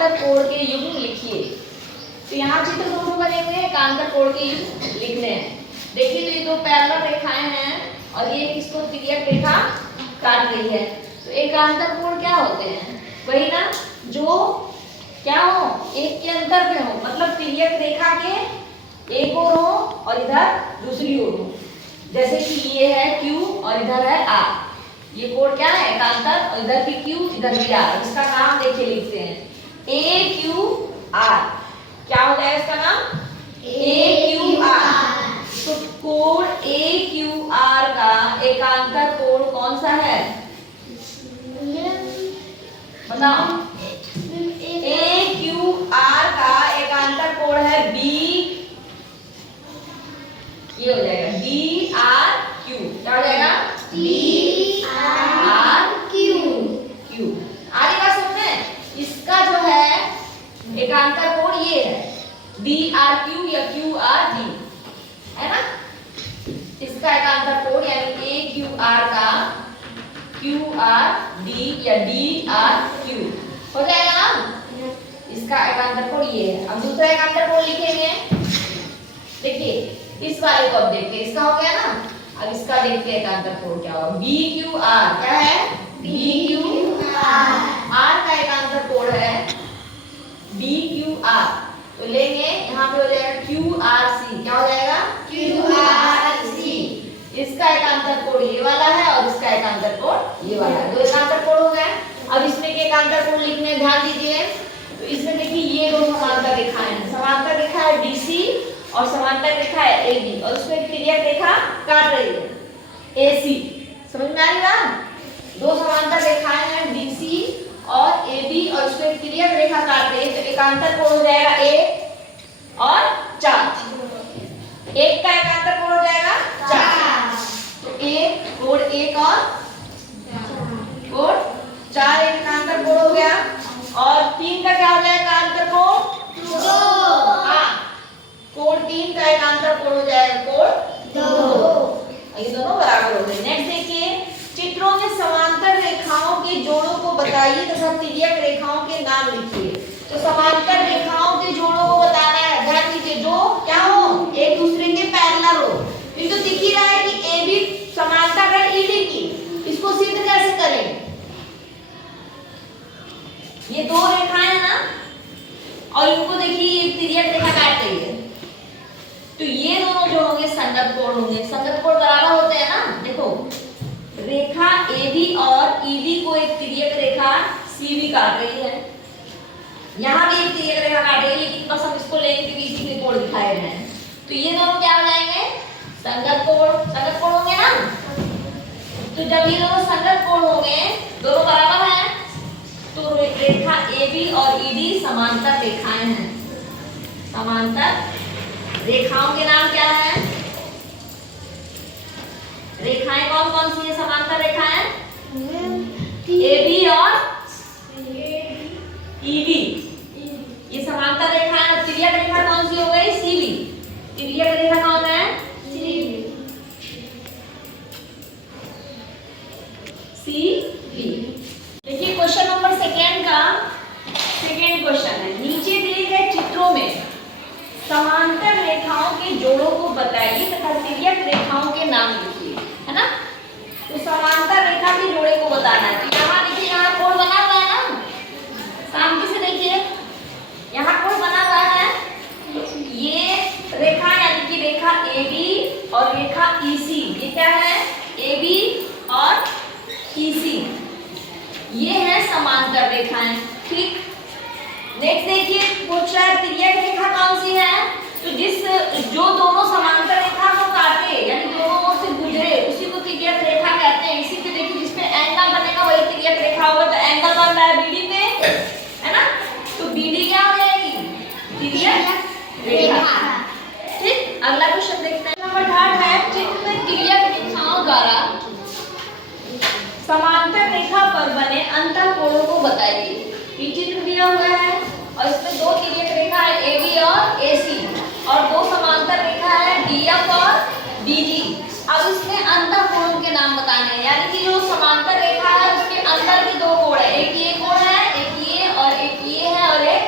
समांतर कोण के युग्म लिखिए। तो यहाँ चित्र दोनों बने हुए हैं, एकांतर कोण के युग्म लिखने हैं। देखिए तो ये दो पैरेलल रेखाएं हैं और ये किसको तिर्यक रेखा काट रही है। तो एकांतर कोण क्या होते हैं? वही ना जो क्या हो, एक के अंतर पे हो, मतलब तिर्यक रेखा के एक ओर हो और इधर दूसरी ओर हो। जैसे कि ये है Q और इधर है R। ये कोण क्या है? एकांतर। और इधर भी Q इधर भी R। इसका नाम देखिए लिखते हैं AQR। क्या हो गया इसका नाम? AQR। तो कोण AQR का एकांतर कोण कौन सा है? बताओ। AQR का एकांतर कोण है B। ये हो जाएगा BRQ। क्या हो जाएगा? BRQ। आगे का सुनने, इसका जो है एकांतर कोण ये है BRQ या QRD, है ना? इसका एकांतर कोण यानी AQR का QRD या DRQ हो जाएगा ना? इसका एकांतर कोण ये है। अब दूसरा एकांतर कोण लिखेंगे। देखिए इस वाले को अब देखते हैं, इसका हो गया ना। अब इसका देखते हैं एकांतर कोण क्या होगा। BQR क्या है? BQR। R का एकांतर कोण है BQR। तो लेंगे यहाँ पे हो जाएगा QRC। क्या हो जाएगा? QRC। इसका एकांतर कोण ये वाला है और इसका एकांतर कोण ये वाला है। दो एकांतर कोण हो गए। अब इसमें के एकांतर कोण लिखने ध्यान दीजिए। तो इसमें देखिए ये दो समांतर रेखाएं हैं। समांतर रेखा है BC और समांतर रेखा है AB और उसमें तिर्यक रेखा काट रही है AC। समझ में आ रही बात? दो समांतर रेखाएं हैं BC और AB और उसमें तिर्यक रेखा काट रही है। तो एकांतर कोण हो जाएगा 1 और 4। 1 का एकांतर कोण हो जाएगा 4। तो 1 कोण 1 और कोण 4 एकांतर कोण हो गया। और 3 का क्या हो जाएगा एकांतर कोण? 2। हाँ, कोण 3 का एकांतर कोण हो जाएगा कोण 2। ये दोनों बराबर हो गए। नेक्स्ट देखिए, चित्रों में समांतर रेखाओं के जोड़ों को बताइए तथा तिर्यक रेखाओं के नाम लिखिए। तो समांतर रेखाओं के जोड़ों को बताना है। ध्यान दीजिए, जो क्या हो, एक दूसरे के पैरेलल हो। ये तो दिख ही रहा है कि AB समांतर है ED की। इसको सिद्ध कैसे करें? ये दो रेखाएं हैं ना और इनको देखिए एक तिर्यक रेखा काट रही है। तो ये दोनों जो होंगे संगत कोण होंगे। संगत कोण बराबर होते हैं ना। देखो रेखा AB और ED को एक तिर्यक रेखा CB काट रही है। यहाँ भी एक तिर्यक रेखा काट रही है, लेकिन बस हम इसको लेंगे क्योंकि इसी के कोण दिखाए गए हैं। तो ये दोनों क्या हो जाएंगे? संगत कोण। संगत कोण होंगे ना। तो जब ये दोनों संगत कोण होंगे, दोनों बराबर हैं, तो रेखा AB और ED समांतर रेखाएं हैं। समांतर रेखाओं के नाम क्या है? रेखाएं कौन कौन सी है? समांतर रेखाएं AB और ED। ये समांतर रेखाएं। और तिर्यक रेखा कौन सी हो गई? CB। तिर्यक रेखा कौन है? CB। देखिए क्वेश्चन नंबर सेकेंड का सेकेंड क्वेश्चन है। नीचे दिए गए चित्रों में समांतर रेखाओं के जोड़ों को बताइए तथा तिर्यक रेखाओं के नाम लिखिए, है ना। तो समांतर रेखा के जोड़े को बताना है। तो यहाँ देखिए, यहाँ कोण बना हुआ है ना। सामने से देखिए, यहाँ कोण बना हुआ है। ये रेखा यानी कि रेखा AB और रेखा EC। ये क्या है? AB और EC। ये है समांतर रेखाएं। ठीक। नेक्स्ट देखिए, पूछ रहा है तिर्यक रेखा कौन सी है? तो जो दोनों समांतर रेखा को काटे यानी दोनों ओर से गुजरे उसी को तिर्यक रेखा कहते हैं। इसी पे देखिए जिसपे एंगल बनेगा वही तिर्यक रेखा होगा। तो एंगल बन रहा है BD पे, है ना। तो BD क्या हो जाएगी? तिर्यक रेखा। ठीक। अगला क्वेश्चन देखते हैं। नंबर 3 है, चित्र में तिर्यक रेखाओं द्वारा समांतर रेखा पर बने अंतःकोणों को बताइए। ये चित्र दिया हुआ है और इसमें दो तिर्यक रेखा है AB और AC और दो समांतर रेखा है DF और DG। अब इसमें अंतःकोणों के नाम बताने हैं, यानी कि जो समांतर रेखा है उसके अंदर के दो कोण है। एक ये कोण है, एक ये और एक ये है और एक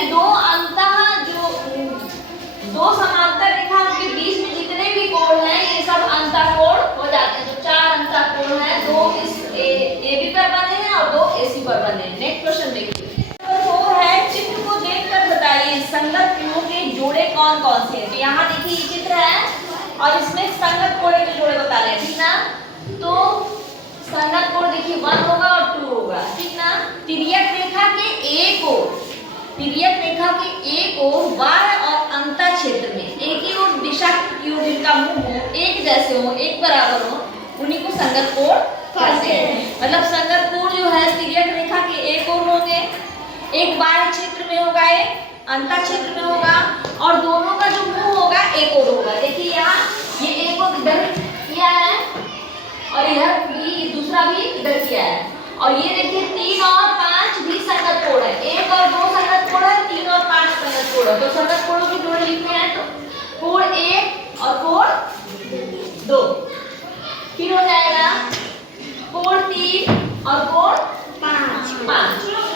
यानी दो समांतर रेखा के बीच में जितने भी कोण हैं ये सब अंतःकोण हो जाते हैं। तो 4 अंतःकोण हैं, 2 इस AB पर बने हैं और 2 AC पर बने हैं। नेक्स्ट क्वेश्चन देखिए, नंबर 4 है, चित्र को देखकर बताइए संगत कोणों के जोड़े कौन कौन से हैं। तो यहाँ देखिए ये चित्र है और इसमें संगत कोण के जोड़े बता रहे हैं, ठीक ना। तो संगत कोण देखिए 1 होगा और 2 होगा, ठीक ना। तिर्यक रेखा के एक ओर बाह्य और अंतः क्षेत्र में एक ही और दिशा की ओर जिनका मुंह हो, एक जैसे हो, एक बराबर हो, उन्हीं को संगत कोण कहते हैं। मतलब संगत कोण जो है तिर्यक रेखा के एक ओर होंगे, एक बाह्य क्षेत्र में होगा, एक अंतः क्षेत्र में होगा और दोनों का जो मुंह होगा एक ओर होगा। देखिए यहाँ ये एक और इधर किया है और इधर भी दूसरा भी इधर किया है। और ये देखिए 3 और 5 भी संगत कोण है, 1 और 2 संगत कोण है, 3 और 5 संगत कोण है। तो संगत कोणों के जोड़े लिखने हैं तो कोण 1 और कोण 2, फिर हो जाएगा कोण 3 और कोण 5।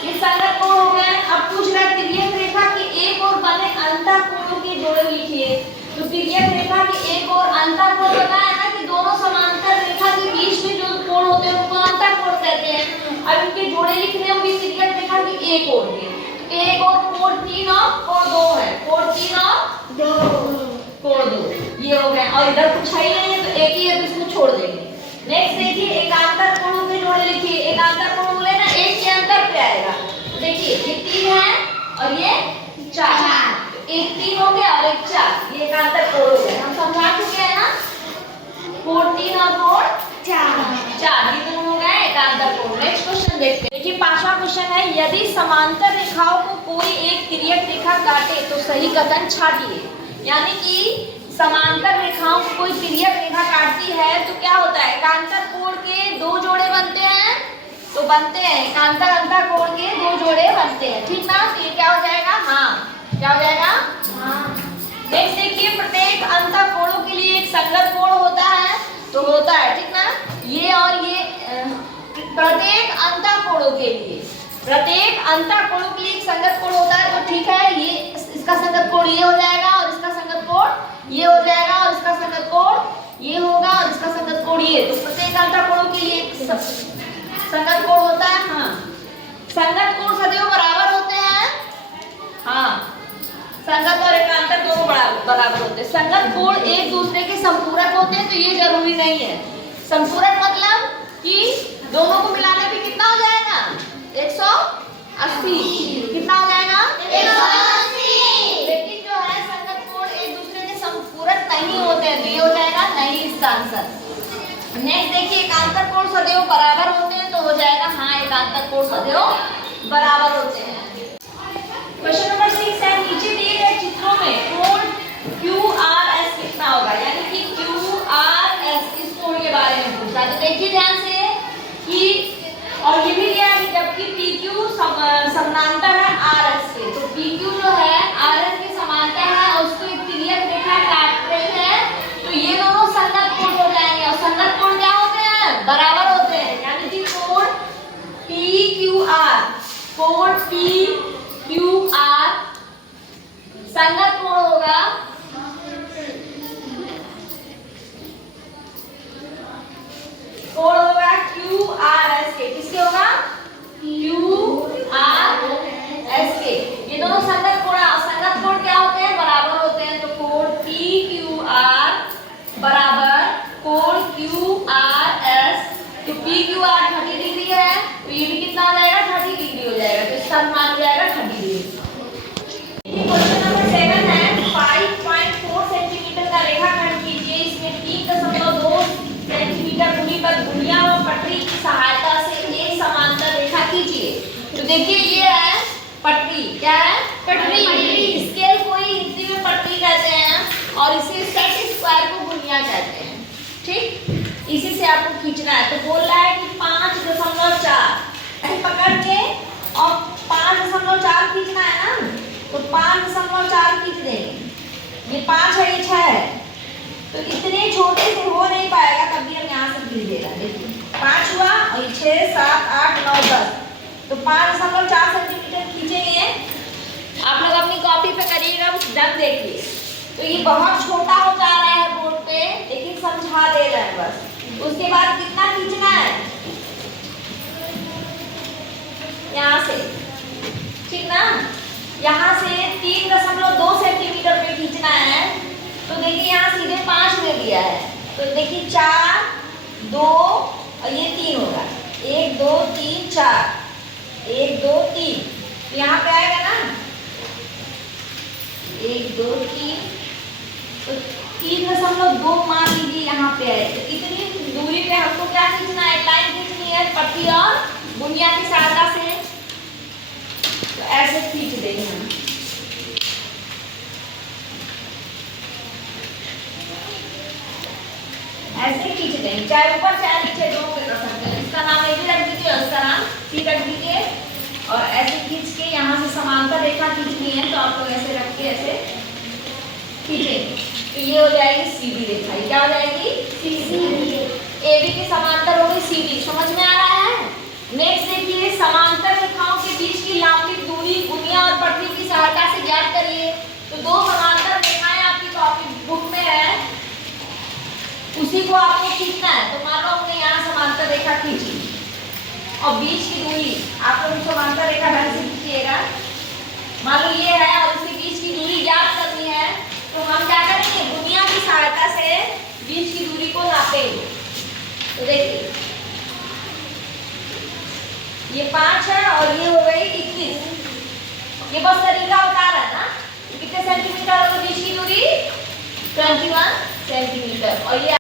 ये संगत कोण हो गए। अब पूछ रहा है तिर्यक रेखा के एक ओर बने अंतःकोणों के जोड़े लिखिए। तो तिर्यक रेखा के एक ओर अंतःकोण बताया ना कि दोनों समांतर रेखा के बीच में जो कोण होते हैं उनको अंतःकोण कहते हैं। अब इनके जोड़े लिखने होंगे तिर्यक रेखा के एक ओर के। तो एक ओर कोण 3 और कोण 2 है, कोण 3 और कोण 2 ये हो गए। और इधर कुछ है ही नहीं है तो एक ही है तो इसको छोड़ देंगे। नेक्स्ट देखिए एकांतर कोणों के जोड़े लिखिए। एकांतर कोण बोले ना एक के अंतर पे आएगा। तो देखिए ये 3 है और ये 4, एक 3 हो गया और एक 4, ये एकांतर कोण हो गए। हम समझा चुके हैं ना, कोण 3 और कोण 4 ये दोनों हो गए एकांतर कोण। नेक्स्ट क्वेश्चन देखते हैं। देखिए 5वां क्वेश्चन है, यदि समांतर रेखाओं को कोई एक तिर्यक रेखा काटे तो सही कथन छाटिए। यानी कि समांतर रेखाओं को कोई तिर्यक रेखा काटती है तो क्या होता है, एकांतर कोण के 2 जोड़े बनते हैं। तो बनते हैं एकांतर अंतःकोण के 2 जोड़े बनते हैं, ठीक ना। तो ये क्या हो जाएगा, हाँ, क्या हो जाएगा, हाँ। नेक्स्ट देखिए प्रत्येक अंतःकोणों के लिए एक संगत कोण होता है। तो होता है, ठीक ना। ये और ये प्रत्येक अंतःकोणों के लिए एक संगत कोण होता है। तो ठीक है, ये इसका संगत कोण ये हो जाएगा और इसका संगत कोण ये हो जाएगा और इसका संगत कोण ये होगा और इसका संगत कोण ये। तो प्रत्येक अंतःकोणों के लिए एक संगत कोण होता है। हाँ, संगत कोण सदैव बराबर होते हैं। हाँ, संगत और एकांतर दोनों बराबर होते हैं। संगत कोण एक दूसरे के संपूरक होते हैं तो ये जरूरी नहीं है। संपूरक मतलब कि दोनों को मिलाने पे कितना हो जाएगा, 180। कितना हो जाएगा, 180। लेकिन जो है संगत कोण एक दूसरे के संपूरक नहीं होते हैं तो ये हो जाएगा नहीं इसका आंसर। नेक्स्ट देखिए एकांतर कोण सदैव बराबर होते हैं तो हो जाएगा हाँ, एकांतर कोण सदैव बराबर होते हैं। क्वेश्चन नंबर 6 है, नीचे दिए गए चित्रों में कोण QRS कितना होगा। यानी कि QRS इस कोण के बारे में पूछा। तो देखिए ध्यान से कि और ये भी दिया है जबकि PQ समानांतर है RS के। तो PQ जो है RS के समांतर है और उसको एक तिर्यक रेखा काट रही है तो ये दोनों संगत कोण हो जाएंगे। और संगत कोण क्या होते हैं, बराबर होते हैं। यानी कि कोण PQR संगत कोण होगा QRS के। किसके होगा, QRS के। ये दोनों संगत कोण क्या होते हैं, बराबर होते हैं। तो कोण PQR बराबर कोण QRS। तो PQR 30 डिग्री है तो ये भी कितना हो जाएगा, 30 डिग्री हो जाएगा। तो इसका मान हो जाएगा 30 डिग्री। क्वेश्चन नंबर 7 है, 5.4 सेंटीमीटर का रेखाखंड कीजिए। इसमें 3.2 सेंटीमीटर दूरी पर गुड़िया व पटरी की सहायता से एक समांतर रेखा खींचिए। तो देखिए ये है पटरी। क्या है, पटरी। स्केल कोई हिंदी में पटरी कहते हैं और इसे सेट स्क्वायर को गुड़िया कहते हैं, ठीक। इसी से आपको खींचना है। तो बोल रहा है कि 5.4 ऐसे पकड़ के और 5.4 खींचना है ना। तो 5.4 खींच देंगे। ये 5 है, ये 6 है तो इतने छोटे से हो नहीं पाएगा, तब भी हम यहाँ से खींच देगा। देखिए 5 हुआ और ये 6, 7, 8, 9, 10। तो 5.4 सेंटीमीटर खींचेंगे। आप ये बहुत छोटा हो जा रहा है बोर्ड पे, लेकिन समझा दे रहे हैं बस। उसके बाद कितना खींचना है, यहाँ से, ठीक ना, यहाँ से 3.2 सेंटीमीटर पे खींचना है। तो देखिए यहाँ सीधे 5 में दिया है, तो देखिए 4 2 और ये 3 होगा, 1 2 3 4, 1 2 3, तो यहाँ पे आएगा ना 1 2 3, तो 3.2 मान लीजिए यहाँ पे है। तो कितनी दूरी पे हमको क्या खींचना है, लाइन खींचनी है पट्टी और बुनिया की सहायता से। तो ऐसे खींच देंगे हम, ऐसे खींच देंगे, चाहे ऊपर चाहे नीचे दोनों पे कर सकते हैं। इसका नाम ए भी रख दीजिए और इसका नाम सी रख दीजिए। और ऐसे खींच के यहाँ से समांतर रेखा खींचनी है, तो आप लोग ऐसे रख के ऐसे खींचेंगे, तो ये हो जाएगी सीधी रेखा। ये क्या हो जाएगी, सीधी। एबी के समांतर हो गई सीधी, समझ में आ रहा है। नेक्स्ट देखिए, समांतर रेखाओं के बीच की लंबित दूरी बुनिया और पट्टी की सहायता से ज्ञात करिए। तो दो समांतर रेखाएं आपकी कॉपी बुक में है, उसी को आपको खींचना है। तो मान लो हमने यहाँ समांतर रेखा खींची और बीच की दूरी आप लोग समांतर रेखा ढंग से खींचिएगा। मान लो ये है और उसके बीच की दूरी ज्ञात करनी है, तो हम क्या करेंगे, बुनिया की सहायता से बीच की दूरी को नापेंगे। तो देखिए ये 5 है और ये हो गई 21। ये बस तरीका बता रहा है ना, कितने सेंटीमीटर होगी बीच की दूरी, 21 सेंटीमीटर। और ये